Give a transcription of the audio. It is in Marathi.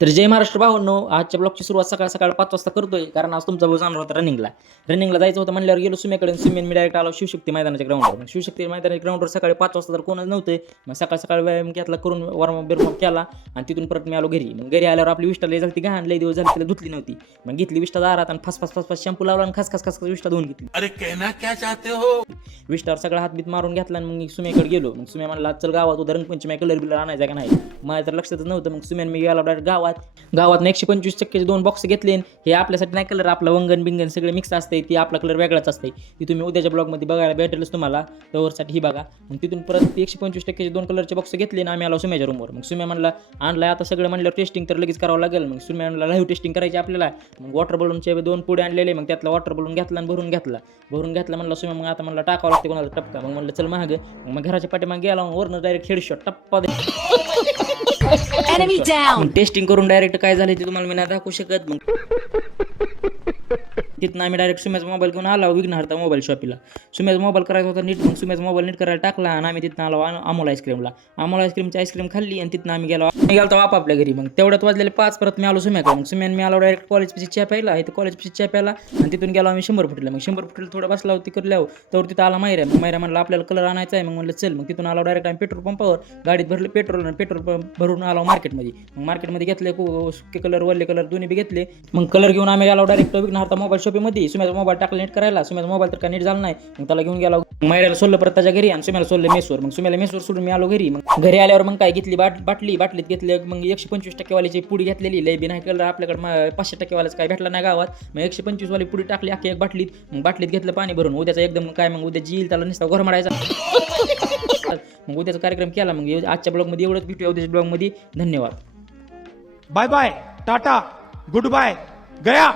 तर जय महाराष्ट्र भावांनो, आजच्या ब्लॉगची सुरुवात सकाळ सकाळ 5 वाजता करतोय, कारण आज तुमचा भाऊ जाणार होता रनिंगला जायचं होतं. म्हणल्यावर गेलो सुम्याकडे. सुम्यान मी डायरेक्ट आलो शिवशक्ती मैदानाच्या ग्राउंडवर. शिवशक्ती मैदानाच्या ग्राउंडवर सकाळी 5 वाजता तर कोणच नव्हतं. मग सकाळ सकाळ व्यायाम घेतला, करून वॉर्मअप केला आणि तिथून परत मी आलो घरी. मग घरी आल्यावर आपली विष्ठा लई झाली, घाण लई दिवस झाले तिला धुतली नव्हती. मग घेतली विष्ठा दारात आणि फस शॅम्पू लावला आणि खस विष्ठा धुवून घेतली. अरे कहना क्या चाहते हो? विष्ठावर सगळा हातबीत मारून घेतला आणि मग मी सुम्याकडे गेलो. मग सुम्या म्हणला चल गावात उदाहरण पंचमी कलर बिलर आणायचा का नाही. माझ्या तर लक्षातच नव्हतं. मग सुम्यान मी गेला डायरेक्ट गावात 125 टक्के 2 बॉक्स घेतले. हे आपल्यासाठी नाही कलर, आपला वंगन बिंगन सगळे मिक्स असते. ती आपला कलर वेगळाच असते. ती तुम्ही उद्याच्या ब्लॉगमध्ये बघायला भेटेलच तुम्हाला. तवरसाठी ही बघा. मग तिथून परत 125 टक्के 2 कलरचे बॉक्स घेतले आणि आम्ही आलो सुम्याच्या रूमवर. मग सुम्या म्हणला आणलाय आता सगळं, म्हणल्यावर टेस्टिंग तर लगेच करावं लागेल. मग सुम्या म्हणला लाईव्ह टेस्टिंग करायची आपल्याला. मग वॉटर बलूनचे 2 पुढे आणलेले. मग त्यातला वॉटर बलून घेतला आणि भरून घेतला म्हणला सुम्या. मग आता म्हणला टाकावं लागते कोणाला टपका. मग म्हणलं चल महाग. मग घराच्या पाठीमागे गेला, वरनं डायरेक्ट हेडशॉट टप्पा टेस्टिंग करून डायरेक्ट काय झालं ते तुम्हाला मी नाही दाखवू शकत. मग तिथनं आम्ही डायरेक्ट सुम्याचा मोबाईल घेऊन आला विघ्नहर्ता मोबाईल शॉपीला. सुम्याचा मोबाईल करायचा होता नीट. मग सुम्याचा मोबाईल नीट करायला टाकला आणि आम्ही तिथं आलो अमोल आईस्क्रीमला. अमोल आईस्क्रीमची आईस्क्रीम खाल्ली आणि तिथनं आम्ही गेलो आपल्या घरी. मग तेवढ्यात वाजलेले 5. परत मी आलो सुम्याकडे. मग सुम्यान मी आलो डायरेक्ट कॉलेज पिशी चहा प्यायला. इथं कॉलेज पिशी चहा प्यायला आणि तिथून गेलो आम्ही 100 फुटीला. मग 100 फुटीला थोडं बसला होती करल्यावर तर तिथं आला मायऱ्या. मग मायऱ्या म्हणला आपल्याला कलर आणायचा आहे. मग म्हणलं चल. मग तिथून आलो डायरेक्ट आम्ही पेट्रोल पंपावर. गाडीत भरले पेट्रोल भरून आलो मार्केटमध्ये. मग मार्केटमध्ये घेतले सुके कलर वल्ले कलर दोन्ही बी घेतले. मग कलर घेऊन आम्ही गेलो डायरेक्ट विघ्नहर्ता मोबाईल शॉपीमध्ये. सुम्याचा मोबाईल टाकला नीट करायला. सुम्याचा मोबाईल तर काय नीट झाला नाही. मग त्याला घेऊन गेलो मायऱ्याला सोडलं परत त्याच्या घरी आणि सुम्याला सोडलं मेसवर. मग सुम्याला मेसवर सोडून मी आलो घरी. मग घरी आल्यावर मग काय घेतली बाटलीत घेतले. मग 125 वालीची पुडी घेतलेली. लय बी नाही कलर आपल्याकडे 500 वालाच काय भेटला नाही गावात. मग 125 वाली पुडी टाकली अख्खी एक बाटलीत. मग बाटलीत घेतलं पाणी भरून. उद्याचा एकदम काय मग उद्या जील त्याला नुसता घर मारायचा. मग उद्याचा कार्यक्रम केला. मग आजच्या ब्लॉगमध्ये एवढंच. भेटूया उद्याच्या ब्लॉगमध्ये. धन्यवाद. Bye bye, tata, goodbye, गया.